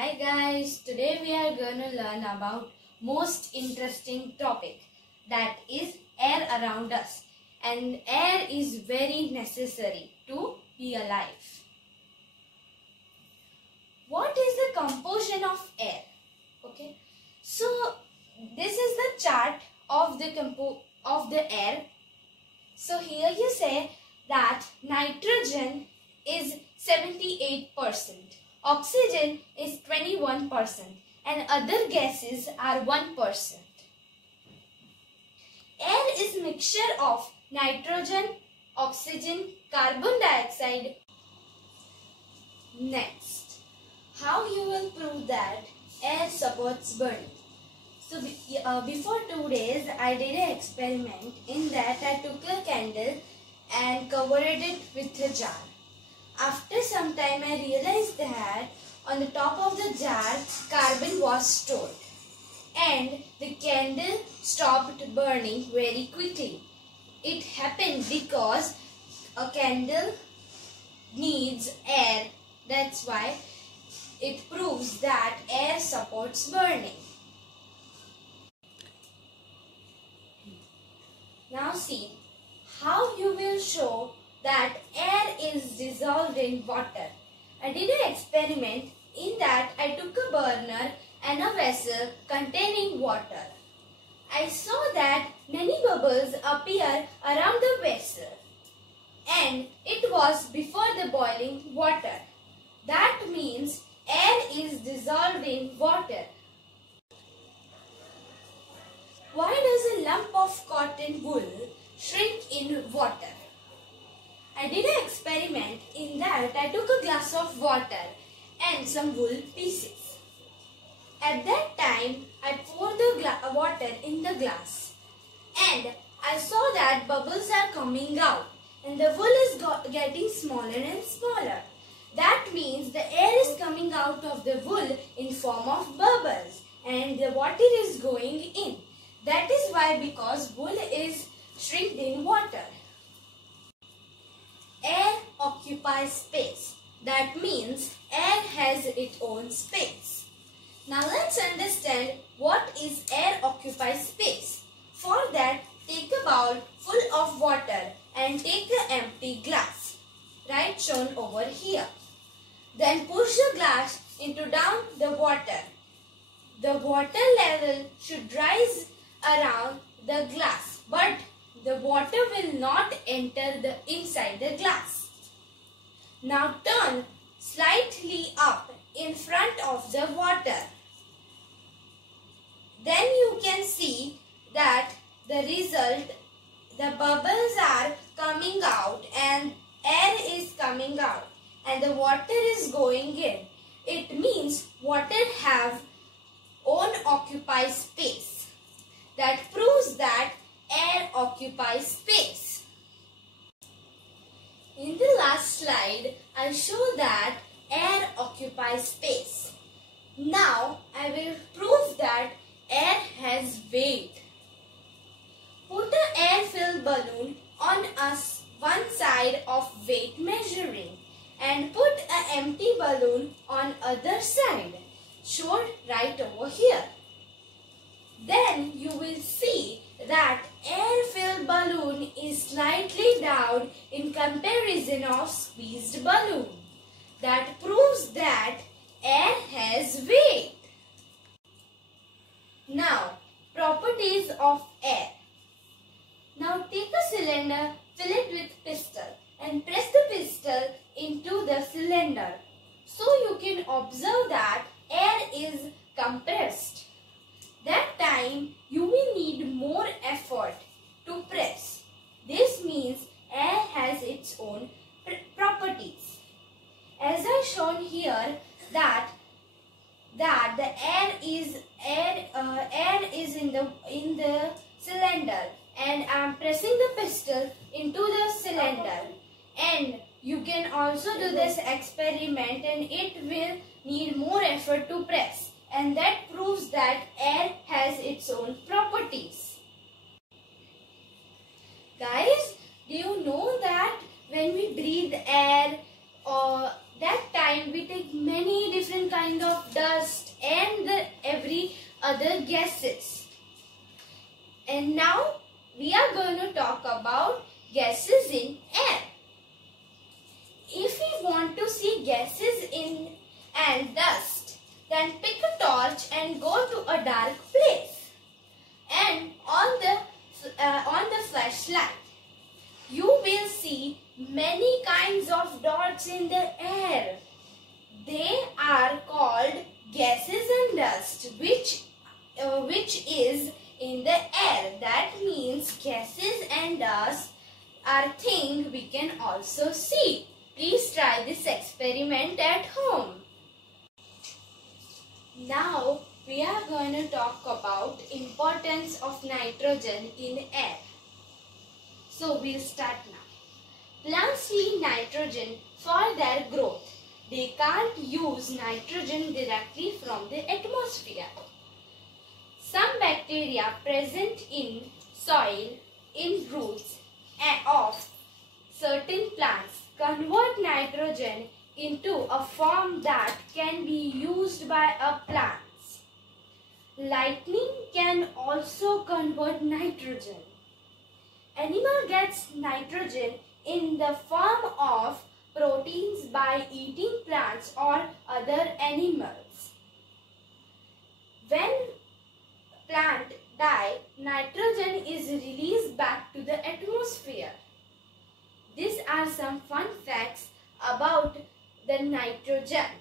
Hi guys, today we are going to learn about most interesting topic, that is air around us, and air is very necessary to be alive. What is the composition of air? Okay, so this is the chart of the air. So here you say that nitrogen is 78%. Oxygen is 21% and other gases are 1%. Air is mixture of nitrogen, oxygen, carbon dioxide. Next, how you will prove that air supports burning? So before 2 days I did an experiment. In that I took a candle and covered it with a jar. After some time I realized that on the top of the jar carbon was stored and the candle stopped burning very quickly. It happened because a candle needs air. That's why it proves that air supports burning. Now see how you will show that air is dissolved in water. I did an experiment. In that I took a burner and a vessel containing water. I saw that many bubbles appear around the vessel and it was before the boiling water. That means air is dissolved in water. Why does a lump of cotton wool shrink in water? I did an experiment. In that I took a glass of water and some wool pieces. At that time I poured the water in the glass and I saw that bubbles are coming out and the wool is getting smaller and smaller. That means the air is coming out of the wool in form of bubbles and the water is going in. That is why, because wool is shrinked in water. Air occupies space. That means air has its own space. Now let's understand what is air occupies space. For that, take a bowl full of water and take an empty glass, right, shown over here. Then push the glass into down the water. The water level should rise around the glass, but the water will not enter inside the glass. Now turn slightly up in front of the water. Then you can see that the result, the bubbles are coming out and air is coming out and the water is going in. It means water have own occupied space. That proves that air occupies space. In the last slide, I show that air occupies space. Now, I will prove that air has weight. Put an air-filled balloon on one side of weight measuring and put an empty balloon on other side, shown right over here. Then you will see that air-filled balloon is slightly down in comparison of squeezed balloon. That proves that air has weight. Now, properties of air. Now take a cylinder, fill it with pistol and press the pistol into the cylinder. So you can observe that air is compressed. That time you will need more effort to press. This means air has its own properties. As I shown here that the air is in the cylinder and I am pressing the pistol into the cylinder, and you can also do this experiment and it will need more effort to press. And that proves that air has its own properties. Guys, do you know that when we breathe air, that time we take many different kinds kind of dust and every other gases. And now we are going to talk about gases in air. If we want to see gases in and dust, then pick a torch and go to a dark place. And on the flashlight, you will see many kinds of dots in the air. They are called gases and dust, which is in the air. That means gases and dust are things we can also see. Please try this experiment at home. Now we are going to talk about importance of nitrogen in air. So we'll start now. Plants need nitrogen for their growth. They can't use nitrogen directly from the atmosphere. Some bacteria present in soil, in roots of certain plants convert nitrogen into a form that can be used by a plant. Lightning can also convert nitrogen. Animal gets nitrogen in the form of proteins by eating plants or other animals. When plants die, nitrogen is released back to the atmosphere. These are some fun facts about the nitrogen.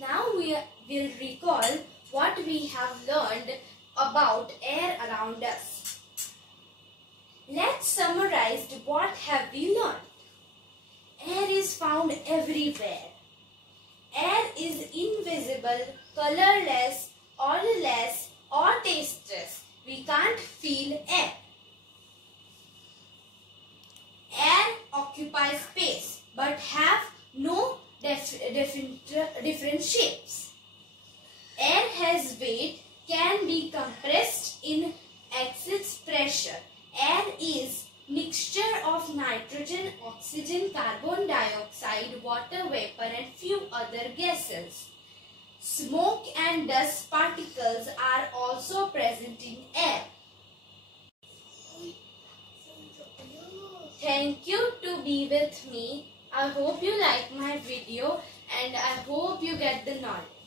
Now we will recall what we have learned about air around us. Let's summarize what have we learned. Air is found everywhere. Air is invisible, colorless, odorless, or tasteless. We can't feel air. Air occupies space but have no different shapes. Air has weight, can be compressed in excess pressure. Air is mixture of nitrogen, oxygen, carbon dioxide, water vapor and few other gases. Smoke and dust particles are also present in air. Thank you to be with me. I hope you like my video and I hope you get the knowledge.